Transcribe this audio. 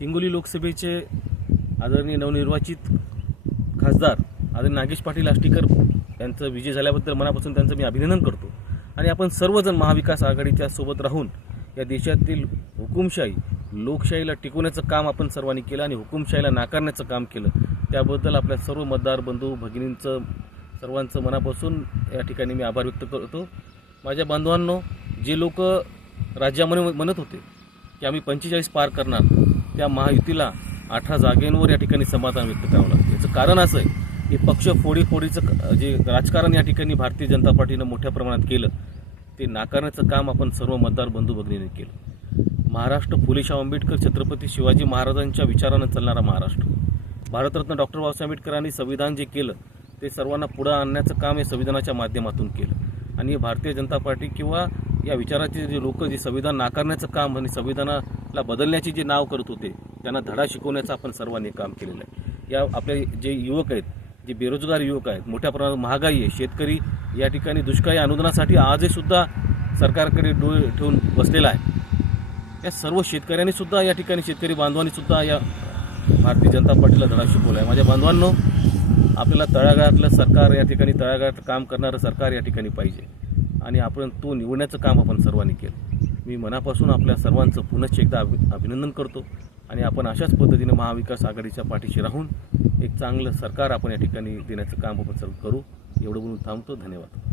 हिंगोली लोकसभेचे आदरणीय नवनिर्वाचित खासदार आदरणीय नागेश पाटील आष्टीकर यांचं विजय झाल्याबद्दल मनापासून त्यांचं मी अभिनंदन करतो. आणि आपण सर्वजण महाविकास आघाडीच्या सोबत राहून या देशातील हुकुमशाही लोकशाहीला टिकवण्याचं काम आपण सर्वांनी केलं आणि हुकुमशाहीला नाकारण्याचं काम केलं. त्याबद्दल आपल्या सर्व मतदार बंधू भगिनींचं सर्वांचं मनापासून या ठिकाणी मी आभार व्यक्त करतो. माझ्या बांधवांनो जे लोक राज्यामध्ये म्हणत होते की आम्ही पंचेचाळीस पार करणार त्या महायुतीला अठरा जागेंवर या ठिकाणी समाधान व्यक्त करावं लागतं. याचं कारण असं आहे की पक्ष फोडी फोडीचं जे राजकारण या ठिकाणी भारतीय जनता पार्टीनं मोठ्या प्रमाणात केलं ते नाकारण्याचं काम आपण सर्व मतदार बंधू भगिनीने केलं. महाराष्ट्र फुलेशाह आंबेडकर छत्रपती शिवाजी महाराजांच्या विचारानं चालणारा महाराष्ट्र. भारतरत्न डॉक्टर बाबासाहेब आंबेडकरांनी संविधान जे केलं ते सर्वांना पुढं आणण्याचं काम हे संविधानाच्या माध्यमातून केलं. आणि भारतीय जनता पार्टी किंवा या विचाराचे जे लोक जे संविधान नाकारण्याचं काम आणि संविधानाला बदलण्याचे जे नाव करत होते त्यांना धडा शिकवण्याचं आपण सर्वांनी काम केलेलं आहे. या आपले जे युवक आहेत जे बेरोजगार युवक आहेत मोठ्या प्रमाणात महागाई आहे शेतकरी या ठिकाणी दुष्काळी अनुदानासाठी आजही सुद्धा सरकारकडे डोळे ठेवून बसलेला आहे. या सर्व शेतकऱ्यांनी सुद्धा या ठिकाणी शेतकरी बांधवांनी सुद्धा या भारतीय जनता पार्टीला धडा शिकवला आहे. माझ्या बांधवांनो आपल्याला तळागाळातलं सरकार या ठिकाणी तळागाळात काम करणारं सरकार या ठिकाणी पाहिजे. आणि आपण तो निवडण्याचं काम आपण सर्वांनी केलं. मी मनापासून आपल्या सर्वांचं पुनश्च एकदा अभि अभिनंदन करतो आणि आपण अशाच पद्धतीने महाविकास आघाडीच्या पाठीशी राहून एक चांगलं सरकार आपण या ठिकाणी देण्याचं काम आपण सर्व करू. एवढं बोलून थांबतो. धन्यवाद.